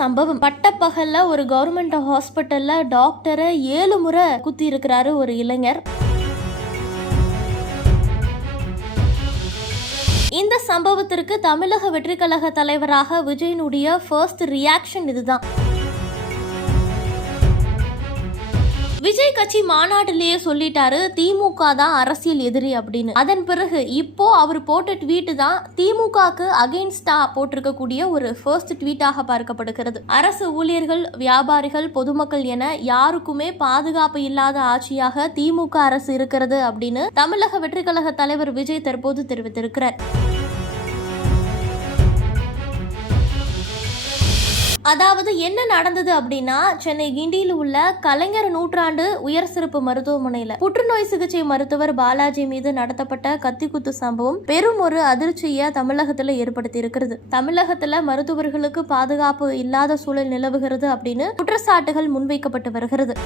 சம்பவம். பட்டப்பகல்ல ஒரு கவர்மெண்ட் ஹாஸ்பிட்டல்ல டாக்டரை 7 முறை குத்தி இருக்கிறாரு ஒரு இளைஞர். இந்த சம்பவத்திற்கு தமிழக வெற்றி கழக தலைவராக விஜயனுடைய ஃபர்ஸ்ட் ரியாக்ஷன் இதுதான். விஜய் கட்சி மாநாட்டிலேயே சொல்லிட்டாரு திமுக தான் அரசியல் எதிரி அப்படின்னு. அதன் பிறகு இப்போ அவர் போட்ட ட்வீட் தான் திமுகக்கு அகைன்ஸ்டா போட்டிருக்கக்கூடிய ஒரு ஃபர்ஸ்ட் ட்வீட்டாக பார்க்கப்படுகிறது. அரசு ஊழியர்கள், வியாபாரிகள், பொதுமக்கள் என யாருக்குமே பாதுகாப்பு இல்லாத ஆட்சியாக திமுக அரசு இருக்கிறது அப்படின்னு தமிழக வெற்றி கழக தலைவர் விஜய் தற்போது தெரிவித்திருக்கிறார். அதாவது என்ன நடந்தது அப்படின்னா, சென்னை கிண்டியில் உள்ள கலைஞர் நூற்றாண்டு உயர் சிறப்பு மருத்துவமனையில புற்றுநோய் சிகிச்சை மருத்துவர் பாலாஜி மீது நடத்தப்பட்ட கத்திக்குத்து சம்பவம் பெரும் ஒரு அதிர்ச்சியை தமிழகத்துல ஏற்படுத்தி இருக்கிறது. தமிழகத்துல மருத்துவர்களுக்கு பாதுகாப்பு இல்லாத சூழல் நிலவுகிறது அப்படின்னு குற்றச்சாட்டுகள் முன்வைக்கப்பட்டு வருகிறது.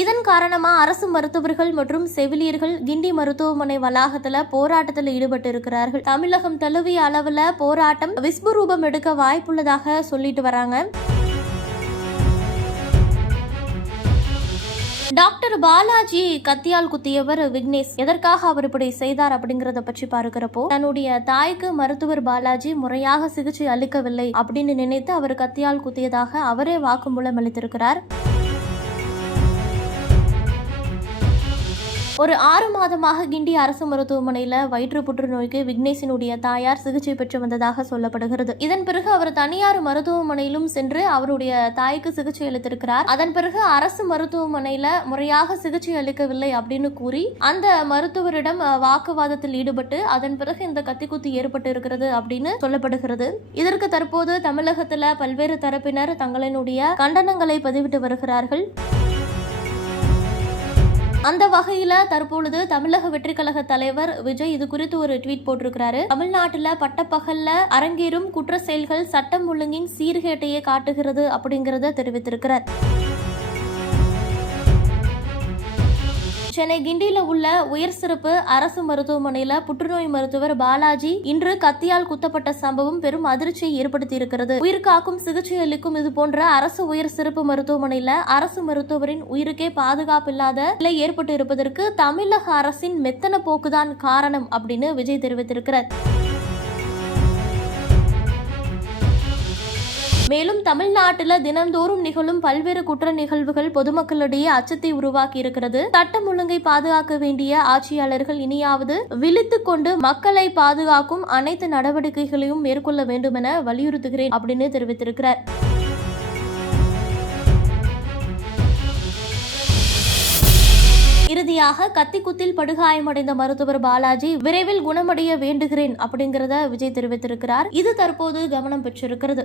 இதன் காரணமா அரசு மருத்துவர்கள் மற்றும் செவிலியர்கள் கிண்டி மருத்துவமனை வளாகத்துல போராட்டத்தில் ஈடுபட்டு இருக்கிறார்கள். தமிழகம் தழுவிய அளவுல போராட்டம் விஸ்வரூபம் எடுக்க வாய்ப்புள்ளதாக சொல்லிட்டு வராங்க. டாக்டர் பாலாஜி கத்தியால் குத்தியவர் விக்னேஷ். எதற்காக அவர் இப்படி செய்தார் அப்படிங்கறத பற்றி பார்க்கிறப்போ, தன்னுடைய தாய்க்கு மருத்துவர் பாலாஜி முறையாக சிகிச்சை அளிக்கவில்லை அப்படின்னு நினைத்து அவர் கத்தியால் குத்தியதாக அவரே வாக்குமூலம் அளித்திருக்கிறார். ஒரு 6 மாதமாக கிண்டி அரசு மருத்துவமனையில வயிற்று புற்றுநோய்க்கு விக்னேஷினுடைய தாயார் சிகிச்சை பெற்று வந்ததாக சொல்லப்படுகிறது. இதன் பிறகு அவர் தனியார் மருத்துவமனையிலும் சென்று அவருடைய தாய்க்கு சிகிச்சை அளித்திருக்கிறார். அதன் பிறகு அரசு மருத்துவமனையில முறையாக சிகிச்சை அளிக்கவில்லை அப்படின்னு கூறி அந்த மருத்துவரிடம் வாக்குவாதத்தில் ஈடுபட்டு அதன் பிறகு இந்த கத்திக்குத்து ஏற்பட்டு இருக்கிறது அப்படின்னு சொல்லப்படுகிறது. இதற்கு தற்போது தமிழகத்துல பல்வேறு தரப்பினர் தங்களினுடைய கண்டனங்களை பதிவிட்டு வருகிறார்கள். அந்த வகையில தற்பொழுது தமிழக வெற்றி கழக தலைவர் விஜய் இது குறித்து ஒரு ட்வீட் போட்டிருக்கிறாரு. தமிழ்நாட்டுல பட்டப்பகல்ல அரங்கேறும் குற்ற செயல்கள் சட்டம் ஒழுங்கின் சீர்கேட்டையே காட்டுகிறது அப்படிங்கறத தெரிவித்திருக்கிறார். சென்னை கிண்டியில உள்ள உயர் சிறப்பு அரசு மருத்துவமனையில புற்றுநோய் மருத்துவர் பாலாஜி இன்று கத்தியால் குத்தப்பட்ட சம்பவம் பெரும் அதிர்ச்சியை ஏற்படுத்தி இருக்கிறது. உயிர்காக்கும் சிகிச்சை அளிக்கும் இது போன்ற அரசு உயர் சிறப்பு மருத்துவமனையில அரசு மருத்துவரின் உயிருக்கே பாதுகாப்பு இல்லாத நிலை ஏற்பட்டு இருப்பதற்கு தமிழக அரசின் மெத்தன போக்குதான் காரணம் அப்படின்னு விஜய் தெரிவித்திருக்கிறார். மேலும் தமிழ்நாட்டில் தினந்தோறும் நிகழும் பல்வேறு குற்ற நிகழ்வுகள் பொதுமக்களிடையே அச்சத்தை உருவாக்கி இருக்கிறது. சட்டம் ஒழுங்கை பாதுகாக்க வேண்டிய ஆட்சியாளர்கள் இனியாவது விழித்துக் கொண்டு மக்களை பாதுகாக்கும் அனைத்து நடவடிக்கைகளையும் மேற்கொள்ள வேண்டும் என வலியுறுத்துகிறேன் அப்படின்னு தெரிவித்திருக்கிறார். இறுதியாக கத்திக்குத்தில் படுகாயமடைந்த மருத்துவர் பாலாஜி விரைவில் குணமடைய வேண்டுகிறேன் அப்படிங்கறத விஜய் தெரிவித்திருக்கிறார். இது தற்போது கவனம் பெற்றிருக்கிறது.